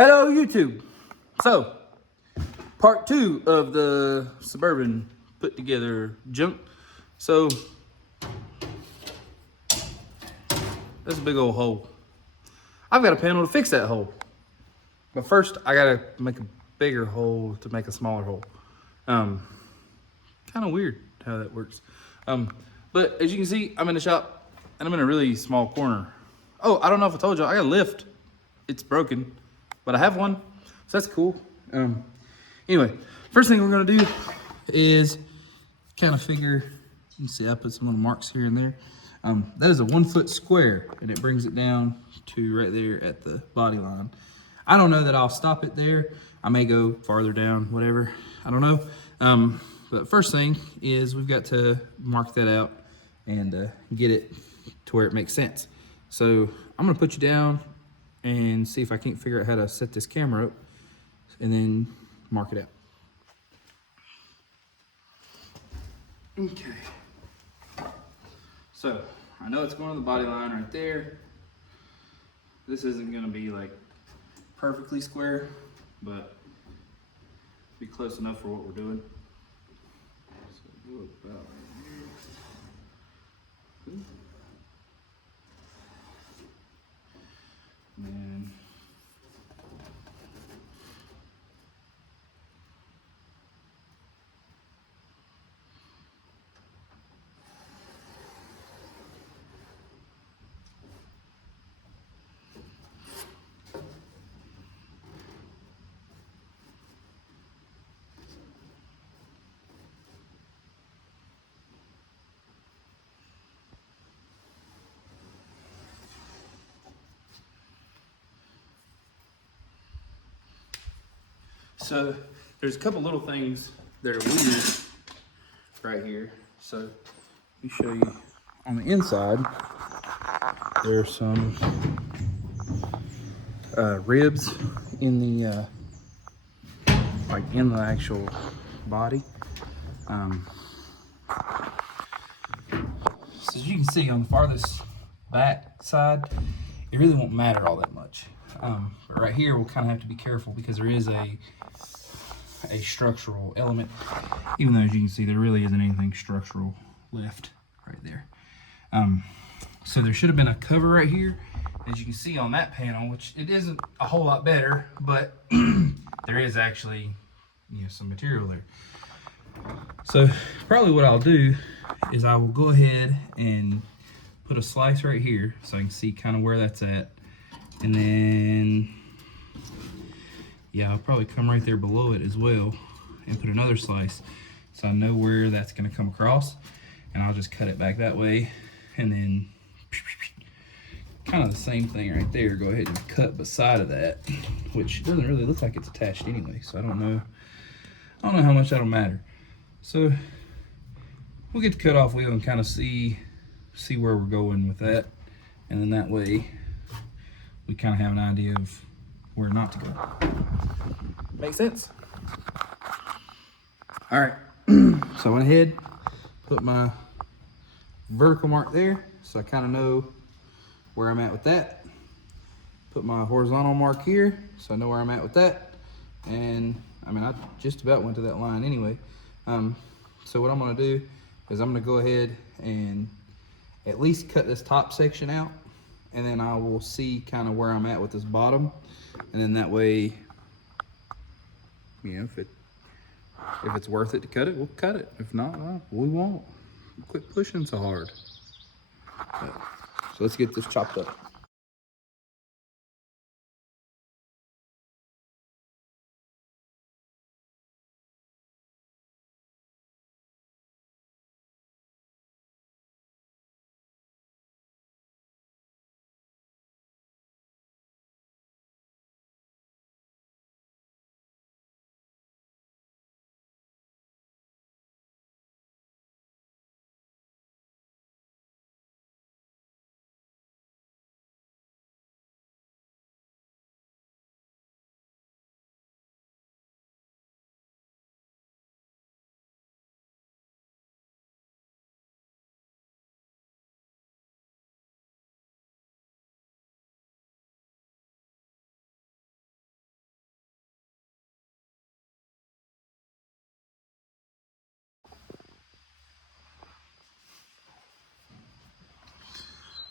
Hello, YouTube. So, part 2 of the Suburban put together junk. So, that's a big old hole. I've got a panel to fix that hole. But first, I gotta make a bigger hole to make a smaller hole. Kind of weird how that works. But as you can see, I'm in the shop and I'm in a really small corner. Oh, I don't know if I told you, I got a lift. It's broken, but I have one, so that's cool. Anyway, first thing we're gonna do is kind of figure, you can see I put some little marks here and there. That is a 1 foot square and it brings it down to right there at the body line. I don't know that I'll stop it there. I may go farther down, whatever, I don't know. But first thing is we've got to mark that out and get it to where it makes sense. So I'm gonna put you down and see if I can't figure out how to set this camera up and then mark it out. Okay. So I know it's going to the body line right there. This isn't gonna be like perfectly square, but be close enough for what we're doing. So go about right here. And so there's a couple little things that are weird right here. So let me show you on the inside. There are some ribs in the like in the actual body. So as you can see on the farthest back side, it really won't matter all that much. But right here, we'll kind of have to be careful because there is a structural element, even though as you can see, there really isn't anything structural left right there. So there should have been a cover right here, as you can see on that panel, which it isn't a whole lot better, but there is actually, you know, some material there. So probably what I'll do is I will go ahead and put a slice right here so I can see kind of where that's at. And then, yeah, I'll probably come right there below it as well and put another slice so I know where that's gonna come across. And I'll just cut it back that way. And then kind of the same thing right there. Go ahead and cut beside of that, which doesn't really look like it's attached anyway. So I don't know how much that'll matter. So we'll get the cutoff wheel and kind of see where we're going with that. And then that way we kind of have an idea of where not to go. Makes sense? All right, so I went ahead, put my vertical mark there, so I kind of know where I'm at with that. Put my horizontal mark here, so I know where I'm at with that. And I mean, I just about went to that line anyway. So what I'm gonna do is I'm gonna go ahead and at least cut this top section out, and then I will see kind of where I'm at with this bottom. And then that way, you know, if it's worth it to cut it, we'll cut it. If not, we won't. Quit pushing so hard. So let's get this chopped up.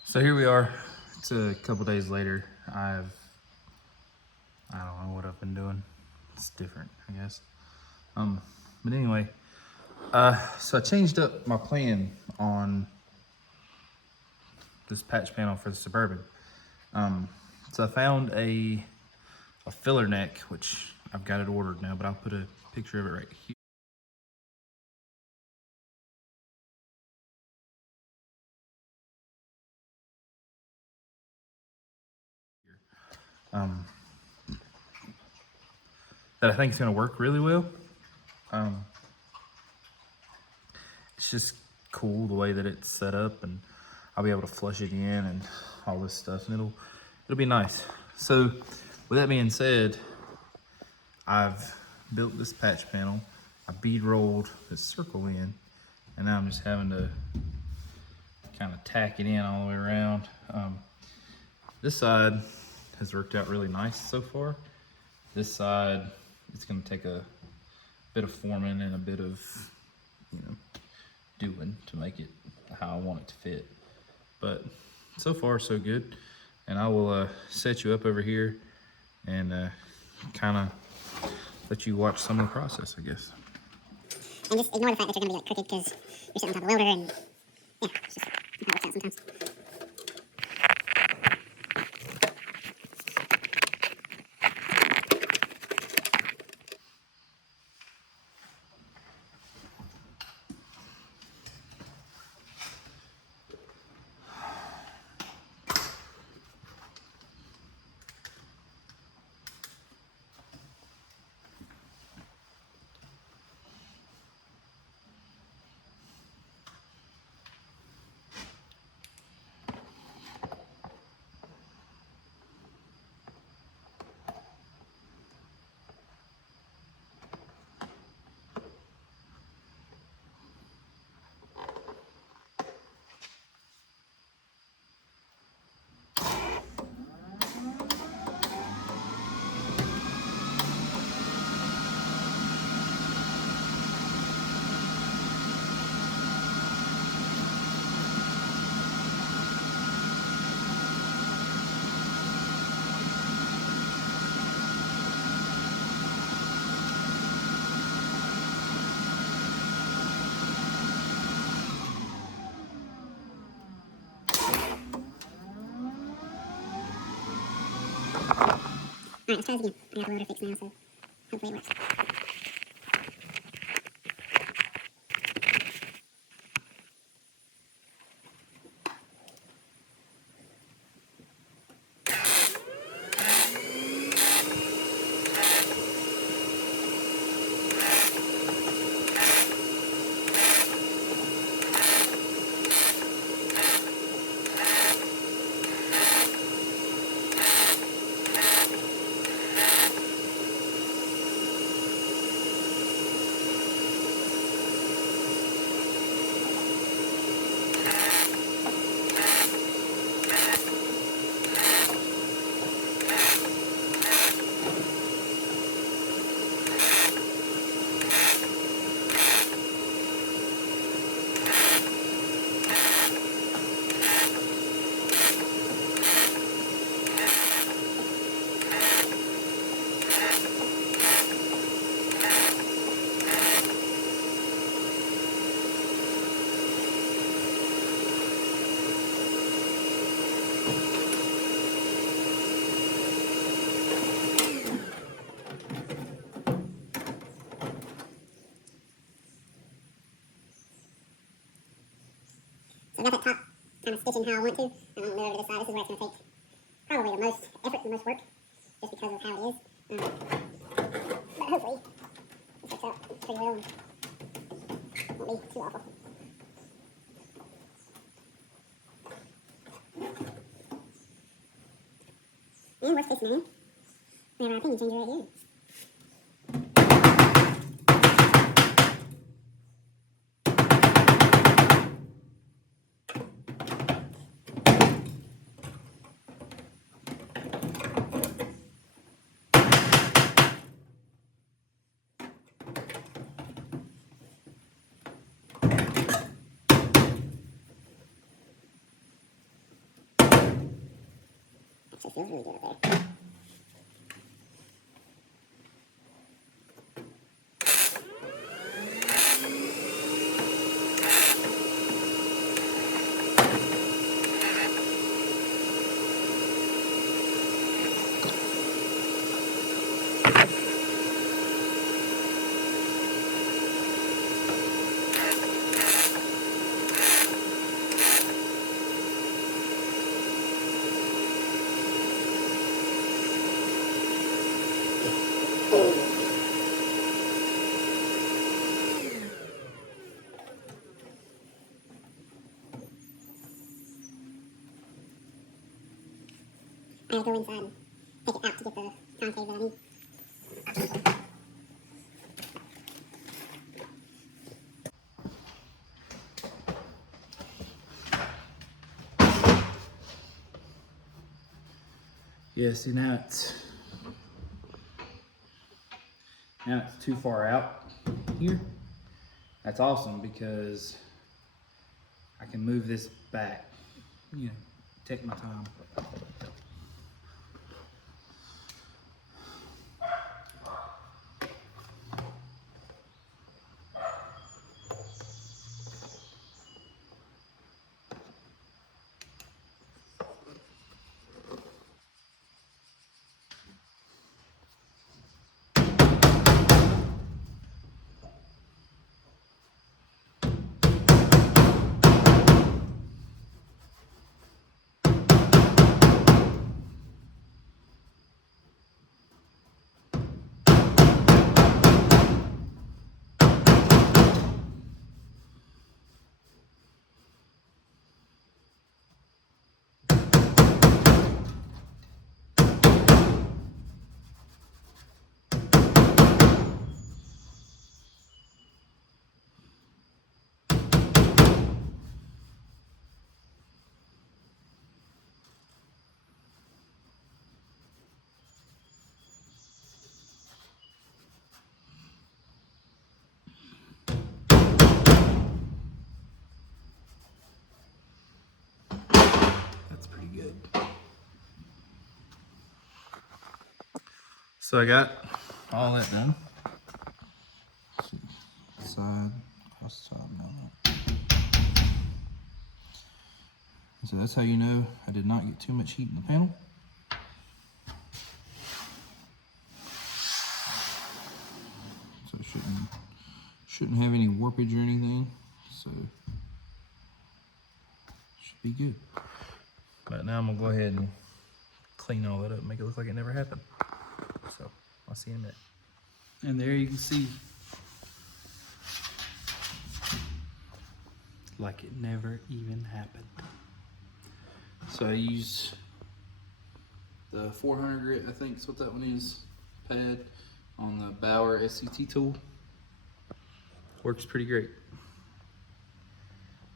So here we are. It's a couple days later. I don't know what I've been doing. It's different, I guess. But anyway, so I changed up my plan on this patch panel for the Suburban. So I found a filler neck, which I've got it ordered now, but I'll put a picture of it right here. That I think is going to work really well. It's just cool the way that it's set up, and I'll be able to flush it in and all this stuff, and it'll be nice. So with that being said, I've built this patch panel. I bead rolled this circle in, and now I'm just having to kind of tack it in all the way around. This side has worked out really nice so far. This side, it's going to take a bit of forming and a bit of, doing to make it how I want it to fit. But so far so good. And I will set you up over here and kind of let you watch some of the process, I guess. And just ignore the fact that you're going to be like crooked because you're sitting on top of a welder, and yeah, it's just how it works out sometimes. Alright, let's try this again. I got the welder fixed now, so hopefully it works. So I've got that top kind of stitching how I want to. I'm going to move over to this side. This is where it's going to take probably the most effort, the most work, just because of how it is. But hopefully, this works out pretty well and won't be too awful. And worst case scenario, we have our opinion changer right here. Actually feels really good up there. I'll go inside and take it out to get the concave that I need. Yeah, see now it's too far out here. That's awesome because I can move this back, you know, take my time. That's pretty good. So I got all that done. Side, cross the top, now. So that's how you know I did not get too much heat in the panel. So it shouldn't have any warpage or anything. So should be good. But now I'm gonna go ahead and clean all that up and make it look like it never happened. So I'll see you in a minute. And there you can see, like it never even happened. So I use the 400 grit, I think is what that one is, pad on the Bauer SCT tool. Works pretty great.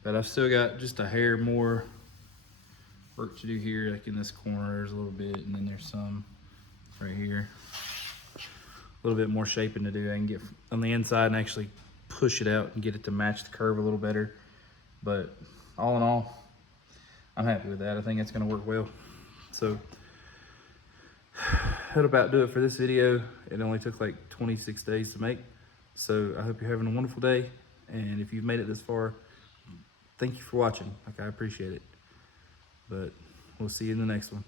But I've still got just a hair more work to do here, like in this corner there's a little bit, and then there's some right here. A little bit more shaping to do. I can get on the inside and actually push it out and get it to match the curve a little better. But all in all, I'm happy with that. I think it's gonna work well. So that'll about do it for this video. It only took like 26 days to make. So I hope you're having a wonderful day. And if you've made it this far, thank you for watching. Like, I appreciate it. But we'll see you in the next one.